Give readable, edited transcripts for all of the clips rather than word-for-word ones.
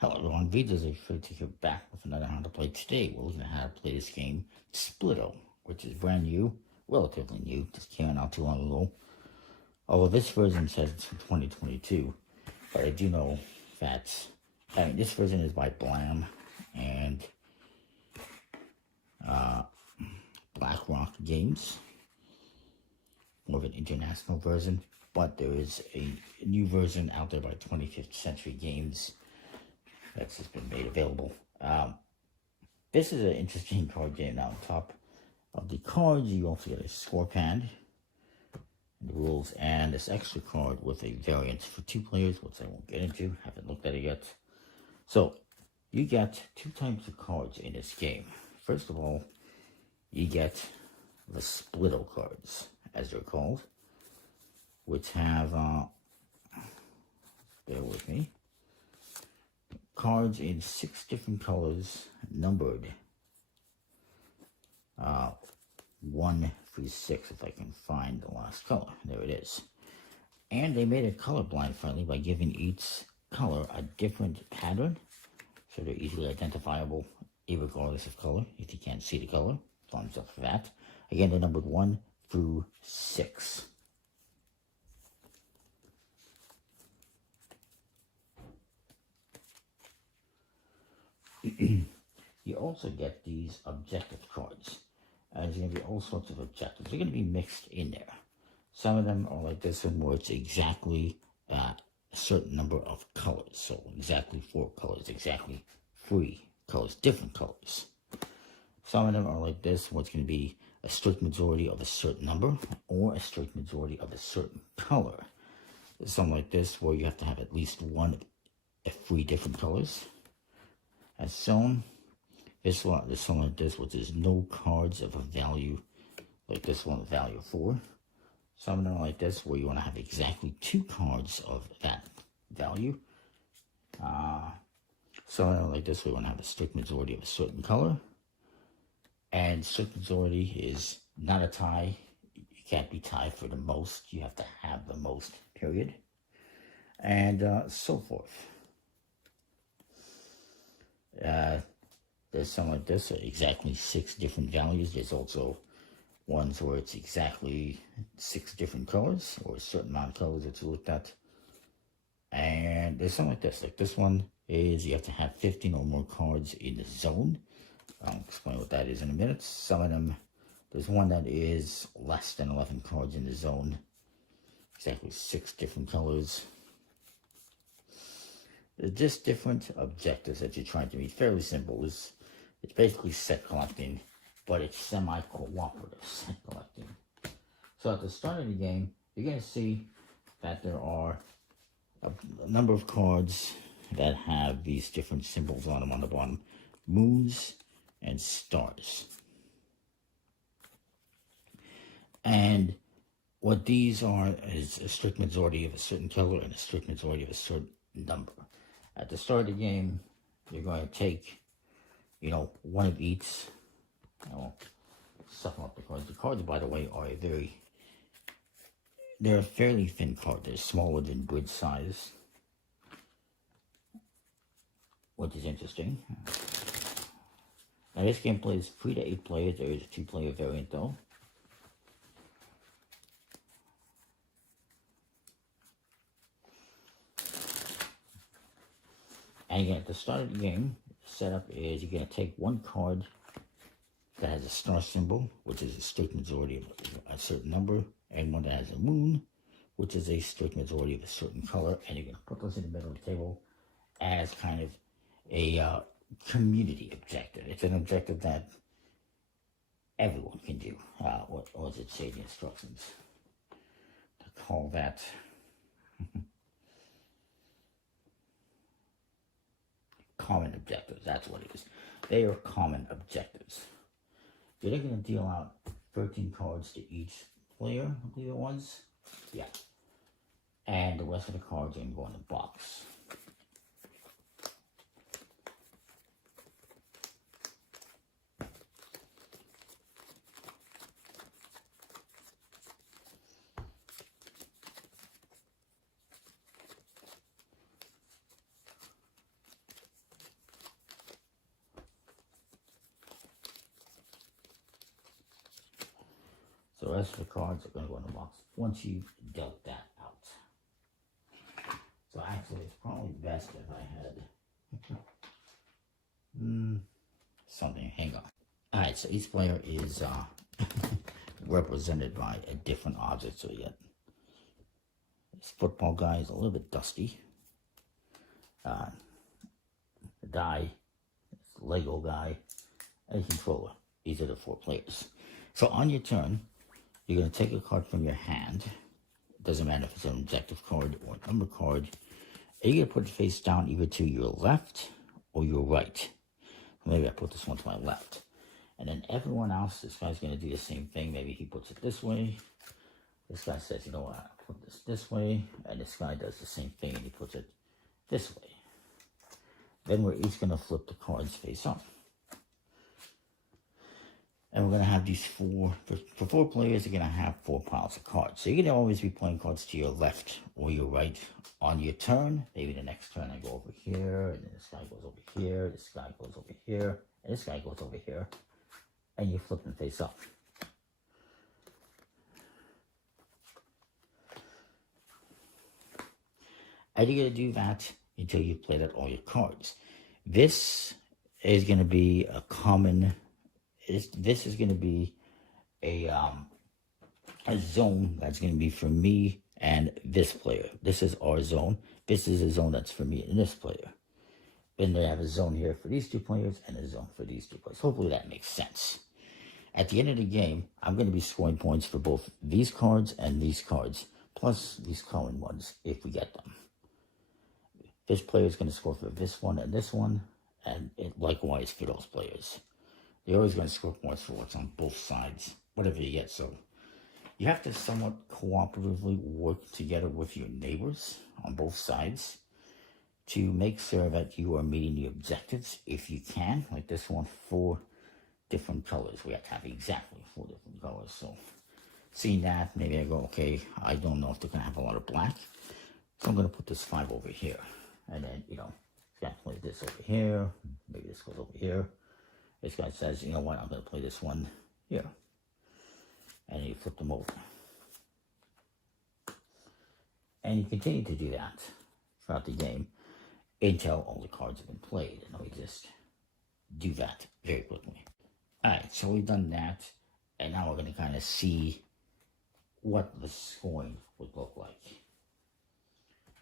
Hello everyone, Vidas is free to hear back with another How to Play. Today we're looking at how to play this game, Splito, which is brand new, relatively new, just came out not too long ago. Although this version says it's from 2022, but I do know that, this version is by Blam and BlackRock Games, more of an international version, but there is a new version out there by 25th Century Games that's just been made available. This is an interesting card game. Now, on top of the cards, you also get a score pad, the rules, and this extra card with a variant for 2 players, which I won't get into. Haven't looked at it yet. So, you get 2 types of cards in this game. First of all, you get the Splito cards, as they're called, which have, bear with me, cards in 6 different colors, numbered 1 through 6, if I can find the last color. There it is. And they made it colorblind friendly by giving each color a different pattern, so they're easily identifiable, regardless of color. If you can't see the color, thumbs up for that. Again, they're numbered 1 through 6. You also get these objective cards. There's going to be all sorts of objectives. They're going to be mixed in there. Some of them are like this one, where it's exactly a certain number of colors. So exactly 4 colors, exactly 3 colors, different colors. Some of them are like this, where it's going to be a strict majority of a certain number or a strict majority of a certain color. There's some like this, where you have to have at least 1 of 3 different colors. As shown, there's some like this, which is no cards of a value, like this one, value 4. Some of them are like this, where you want to have exactly 2 cards of that value. Some of them are like this, where you want to have a strict majority of a certain color. And strict majority is not a tie. You can't be tied for the most. You have to have the most, period. And so forth. There's some like this, exactly 6 different values. There's also ones where it's exactly 6 different colors, or a certain amount of colors that you looked at. And there's some like this one is you have to have 15 or more cards in the zone. I'll explain what that is in a minute. Some of them, there's one that is less than 11 cards in the zone, exactly 6 different colors. They're just different objectives that you're trying to meet. Fairly simple. It's basically set collecting, but it's semi-cooperative set collecting. So at the start of the game, you're going to see that there are a number of cards that have these different symbols on them on the bottom. Moons and stars. And what these are is a strict majority of a certain color and a strict majority of a certain number. At the start of the game, you're going to take, 1 of each. I'll shuffle up the cards. The cards, by the way, are they're a fairly thin card. They're smaller than bridge size, which is interesting. Now, this game plays 3 to 8 players. There is a 2-player variant, though. And again, at the start of the game, the setup is you're going to take 1 card that has a star symbol, which is a strict majority of a certain number, and one that has a moon, which is a strict majority of a certain color, and you're going to put those in the middle of the table as kind of a community objective. It's an objective that everyone can do. What does it say in the instructions? To call that... common objectives, that's what it is. They are common objectives. You're going to deal out 13 cards to each player, I believe it was. Yeah. And the rest of the cards are going to go in the box. the rest of the cards are going to go in the box once you've dealt that out. So actually, it's probably best if I had something. Hang on. All right, so each player is represented by a different object. So you got this football guy is a little bit dusty. The die, this Lego guy, and a controller. These are the 4 players. So on your turn, you're going to take a card from your hand. It doesn't matter if it's an objective card or a number card. And you're going to put it face down either to your left or your right. Maybe I put this one to my left. And then everyone else, this guy's going to do the same thing. Maybe he puts it this way. This guy says, you know what, I'll put this way. And this guy does the same thing and he puts it this way. Then we're each going to flip the cards face up. And we're going to have these 4, for 4 players, you're going to have 4 piles of cards. So you're going to always be playing cards to your left or your right on your turn. Maybe the next turn I go over here, and then this guy goes over here, this guy goes over here, and this guy goes over here. And you flip them face up. And you're going to do that until you've played out all your cards. This is going to be a common... This is going to be a zone that's going to be for me and this player. This is our zone. This is a zone that's for me and this player. Then they have a zone here for these 2 players and a zone for these 2 players. Hopefully that makes sense. At the end of the game, I'm going to be scoring points for both these cards and these cards, plus these common ones if we get them. This player is going to score for this one, and likewise for those players. You're always going to score points for what's on both sides, whatever you get. So you have to somewhat cooperatively work together with your neighbors on both sides to make sure that you are meeting the objectives if you can. Like this one, 4 different colors. We have to have exactly 4 different colors. So seeing that, maybe I go, okay, I don't know if they're going to have a lot of black. So I'm going to put this 5 over here. And then, you know, got to play this over here. Maybe this goes over here. This guy says, you know what, I'm going to play this one here. And you flip them over. And you continue to do that throughout the game until all the cards have been played. And we just do that very quickly. Alright, so we've done that. And now we're going to kind of see what the scoring would look like.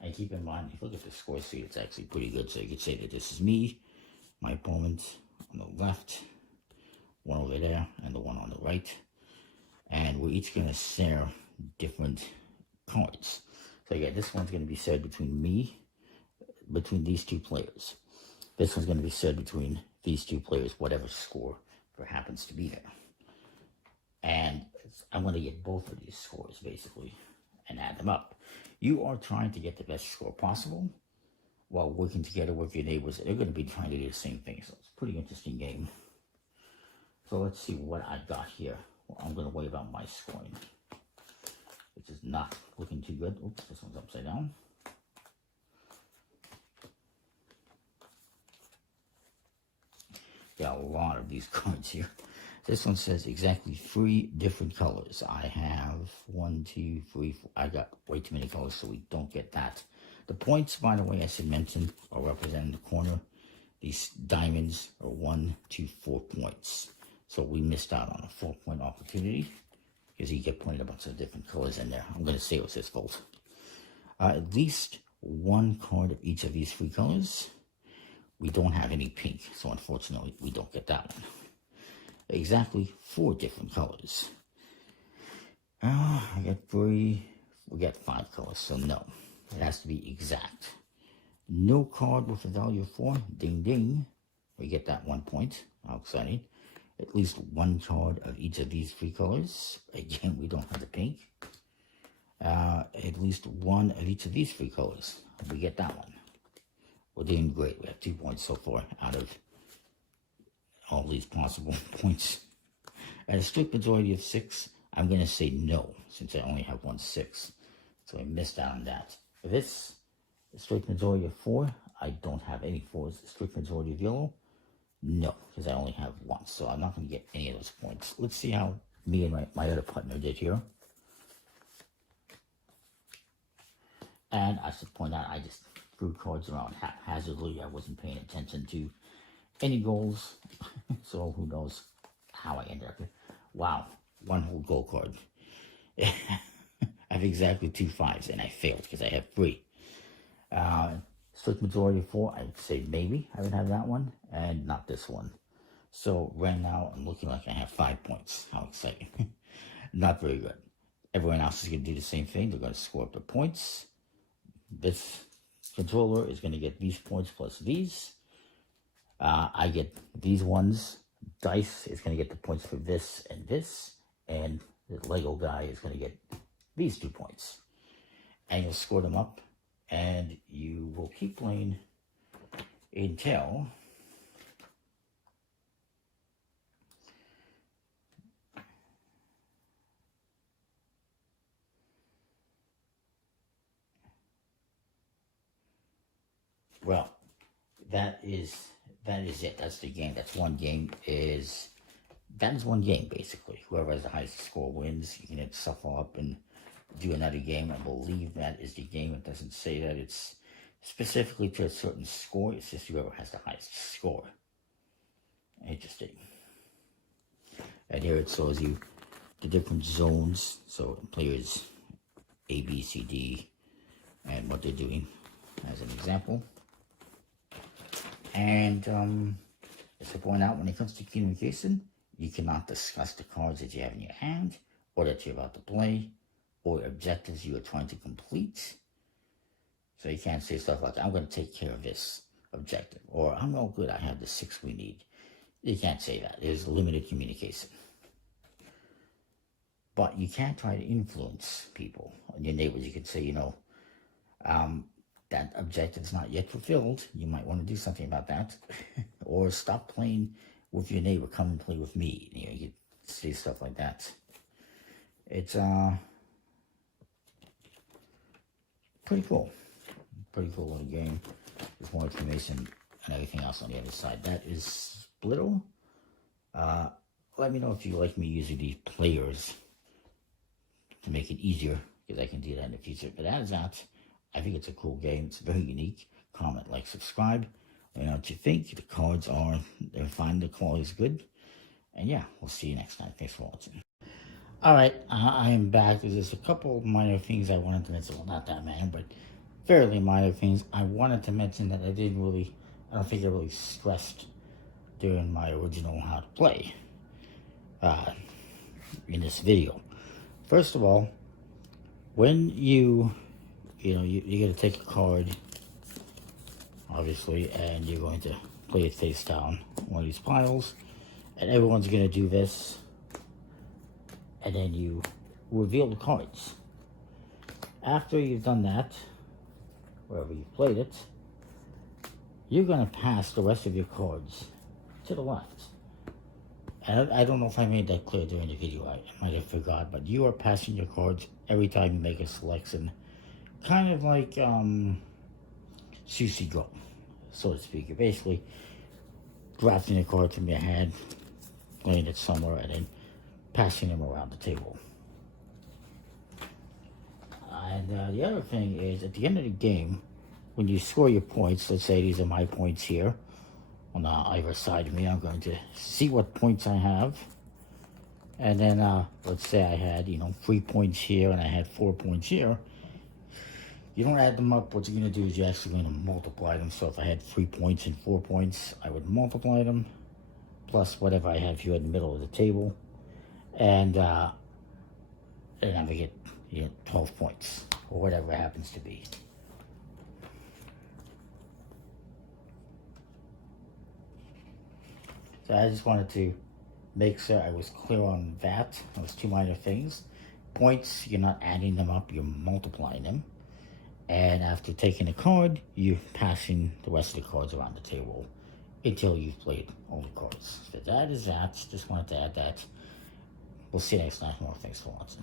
And keep in mind, if you look at the score sheet, it's actually pretty good. So you could say that this is me, my opponent on the left, one over there, and the one on the right. And we're each going to share different cards. So again, this one's going to be shared between these 2 players. This one's going to be shared between these 2 players, whatever score there happens to be there. And I'm going to get both of these scores, basically, and add them up. You are trying to get the best score possible while working together with your neighbors. They're going to be trying to do the same thing. So it's a pretty interesting game. So let's see what I got here. Well, I'm going to wave out my scoring, which is not looking too good. Oops, this one's upside down. Got a lot of these cards here. This one says exactly 3 different colors. I have 1, 2, 3, 4. I got way too many colors, so we don't get that. The points, by the way, I should mention, are represented in the corner. These diamonds are 1, 2, 4 points. So we missed out on a 4-point opportunity because you get pointed a bunch of different colors in there. I'm going to say it was his fault. At least 1 card of each of these 3 colors. We don't have any pink, so unfortunately we don't get that one. Exactly 4 different colors. I got 3. We got 5 colors, so no. It has to be exact. No card with a value of 4. Ding ding. We get that 1 point. How exciting. At least 1 card of each of these 3 colors. Again, we don't have the pink. At least 1 of each of these 3 colors. We get that one. We're doing great. We have 2 points so far out of all these possible points. At a strict majority of 6, I'm going to say no, since I only have 1 6. So I missed out on that. For this, a strict majority of 4, I don't have any 4s. A strict majority of yellow, no, because I only have 1. So I'm not going to get any of those points. Let's see how me and my other partner did here. And I should point out, I just threw cards around haphazardly. I wasn't paying attention to any goals. So who knows how I ended up here. Wow, one whole goal card. I have exactly 2 5s, and I failed because I have 3. Strict majority of 4, I'd say maybe I would have that one, and not this one. So right now, I'm looking like I have 5 points. How exciting. Not very good. Everyone else is going to do the same thing. They're going to score up the points. This controller is going to get these points plus these. I get these ones. Dice is going to get the points for this, and the Lego guy is going to get these 2 points. And you'll score them up, and you will keep playing until well, that is it. That's the game. That's one game. That is one game, basically. Whoever has the highest score wins. You can shuffle up and do another game. I believe that is the game. It doesn't say that it's specifically to a certain score. It's just whoever has the highest score. Interesting. And here it shows you the different zones. So players A, B, C, D, and what they're doing as an example. And as I point out, when it comes to communication, you cannot discuss the cards that you have in your hand, or that you're about to play, or objectives you are trying to complete. So you can't say stuff like, I'm going to take care of this objective, or I'm all good, I have the 6 we need. You can't say that. There's limited communication. But you can try to influence people and your neighbors. You could say, that objective's not yet fulfilled. You might want to do something about that. Or stop playing with your neighbor. Come and play with me. You could say stuff like that. It's pretty cool. Pretty cool little game. There's more information and everything else on the other side. That is Splito. Let me know if you like me using these players to make it easier, because I can do that in the future. But that is that. I think it's a cool game. It's very unique. Comment, like, subscribe. Let me know what you think. The cards they're fine. The quality is good. And yeah, we'll see you next time. Thanks for watching. Alright, I am back. There's just a couple minor things I wanted to mention. Well, not that minor, but fairly minor things. I wanted to mention that I don't think I really stressed during my original How to Play in this video. First of all, when you're going to take a card, obviously, and you're going to play it face down on one of these piles, and everyone's going to do this, and then you reveal the cards. After you've done that, wherever you played it, you're going to pass the rest of your cards to the left. And I don't know if I made that clear during the video. I might have forgot, but you are passing your cards every time you make a selection. Kind of like sushi go, so to speak. You're basically drafting a card from your hand, playing it somewhere, and then passing them around the table. And the other thing is, at the end of the game, when you score your points, let's say these are my points here, on either side of me, I'm going to see what points I have. And then, let's say I had, 3 points here, and I had 4 points here. You don't add them up. What you're going to do is you're actually going to multiply them. So if I had 3 points and 4 points, I would multiply them, plus whatever I have here in the middle of the table. And I would get 12 points, or whatever it happens to be. So I just wanted to make sure I was clear on that. Those 2 minor things. Points, you're not adding them up, you're multiplying them. And after taking a card, you're passing the rest of the cards around the table until you've played all the cards. So that is that. Just wanted to add that. We'll see you next time. More. Thanks for watching.